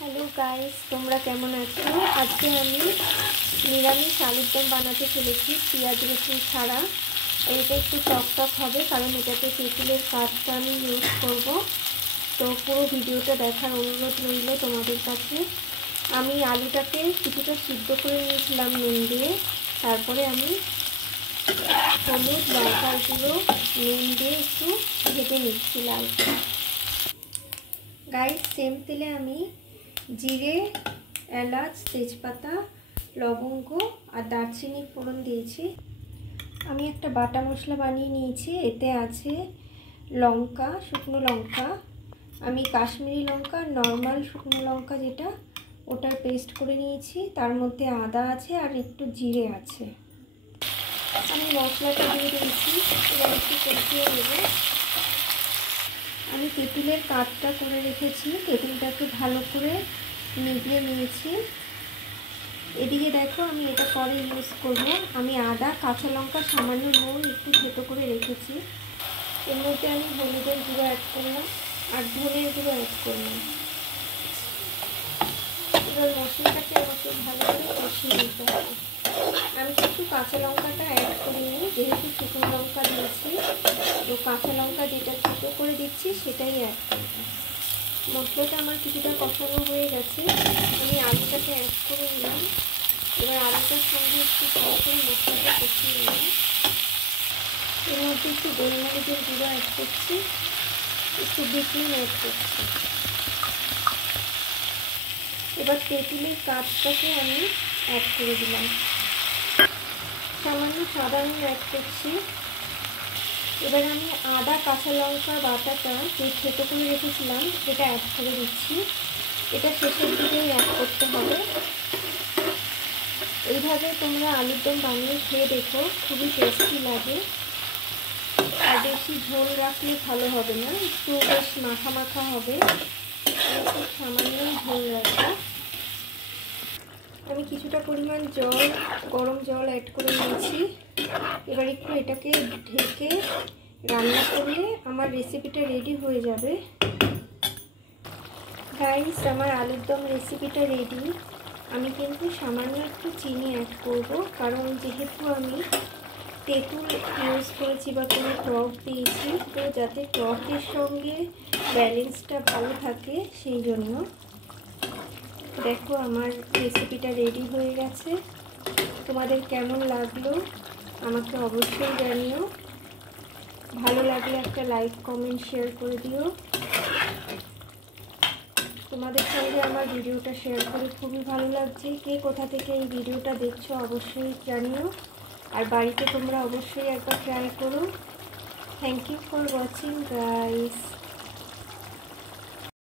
Hello guys, তোমরা কেমন আছো? আজকে আমি নিরামিষ আলুর দম বানাতে চলেছি পেঁয়াজ রসুন ছাড়া। এটা একটু টক হবে কারণ এটাতে তেঁতুলের কাঠটা আমি ইউজ করব। তো পুরো ভিডিওটা দেখার অনুরোধ রইল তোমাদের কাছে। আমি আলুটাকে কিছুটা সিদ্ধ করে নিয়েছিলাম নুন দিয়ে, তারপরে আমি হলুদ লঙ্কার গুঁড়ো নুন দিয়ে একটু ভেজে নিচ্ছি লাল। গাইস, সেম তেলে আমি জিরে, এলাচ, তেজপাতা, লবঙ্গ আর দারচিনি ফোড়ন দিয়েছি। আমি একটা বাটা মশলা বানিয়ে নিয়েছি। এতে আছে লঙ্কা, শুকনো লঙ্কা, আমি কাশ্মীরি লঙ্কা, নর্মাল শুকনো লঙ্কা যেটা, ওটার পেস্ট করে নিয়েছি। তার মধ্যে আদা আছে আর একটু জিরে আছে। আমি মশলাটা দিয়ে দিয়েছি, এবার একটু কষিয়ে নেব। আমি তেঁতুলের কাঠটা করে রেখেছি, তেঁতুলটাকে ভালো করে নিভিয়ে নিয়েছি। এদিকে দেখো, আমি এটা পরে ইউজ করব। আমি আদা, কাঁচা লঙ্কা, সামান্য নুন একটু থেতো করে রেখেছি। এর মধ্যে আমি হলুদের গুঁড়ো অ্যাড করলাম আর ধনের গুঁড়ো অ্যাড করলাম। এবার মশলাটাকে আমাকে ভালো করে কষিয়ে নিতে হবে। আমি কিন্তু কাঁচা লঙ্কাটা অ্যাড করিনি, যেহেতু শুকনো লঙ্কা দিয়েছি, তো কাঁচা লঙ্কা যেটা থেতো করে দিচ্ছি সেটাই অ্যাড করব। মশলাটা আমার কিছুটা কষানো হয়ে গেছে, আমি আলুটাকে অ্যাড করে নিলাম। এবার আলুটার সঙ্গে একটু ভালো করে মশলাটা কষিয়ে নিলাম। এর মধ্যে একটু গোলমরিচের গুঁড়ো অ্যাড করছি, একটু বিট নুন অ্যাড করছি। এবার তেঁতুলের কাঠটাকে আমি অ্যাড করে দিলাম। সামান্য সাদা নুন অ্যাড করছি। এবার আমি আদা, কাঁচা লঙ্কা বাটাটা যে থেতো করে রেখেছিলাম সেটা অ্যাড করে দিচ্ছি। এটা শেষের দিকেই অ্যাড করতে হবে। এইভাবে তোমরা আলুর দম বানিয়ে খেয়ে দেখো, খুবই টেস্টি লাগে। আর বেশি ঝোল রাখলে ভালো হবে না, একটু বেশ মাখা মাখা হবে। একটু সামান্য ঝোল রাখবো। আমি কিছুটা পরিমাণ গরম জল অ্যাড করে নিয়েছি। এবার একটু এটাকে ঢেকে রান্না করলে আমার রেসিপিটা রেডি হয়ে যাবে। গাইস, আমার আলুর দম রেসিপিটা রেডি। আমি কিন্তু সামান্য একটু চিনি অ্যাড করব, কারণ যেহেতু আমি তেঁতুল ইউজ করেছি বা কোনো টক দিয়েছি, তো যাতে টকের সঙ্গে ব্যালেন্সটা ভালো থাকে সেই জন্য। দেখো, আমার রেসিপিটা রেডি হয়ে গেছে। তোমাদের কেমন লাগলো আমাকে অবশ্যই জানিও। ভালো লাগলে একটা লাইক, কমেন্ট, শেয়ার করে দিও। তোমাদের সঙ্গে আমার ভিডিওটা শেয়ার করে খুবই ভালো লাগছে। কে কোথা থেকে এই ভিডিওটা দেখছো অবশ্যই জানিও। আর বাড়িতে তোমরা অবশ্যই একবার ট্রাই করো। Thank you for watching guys.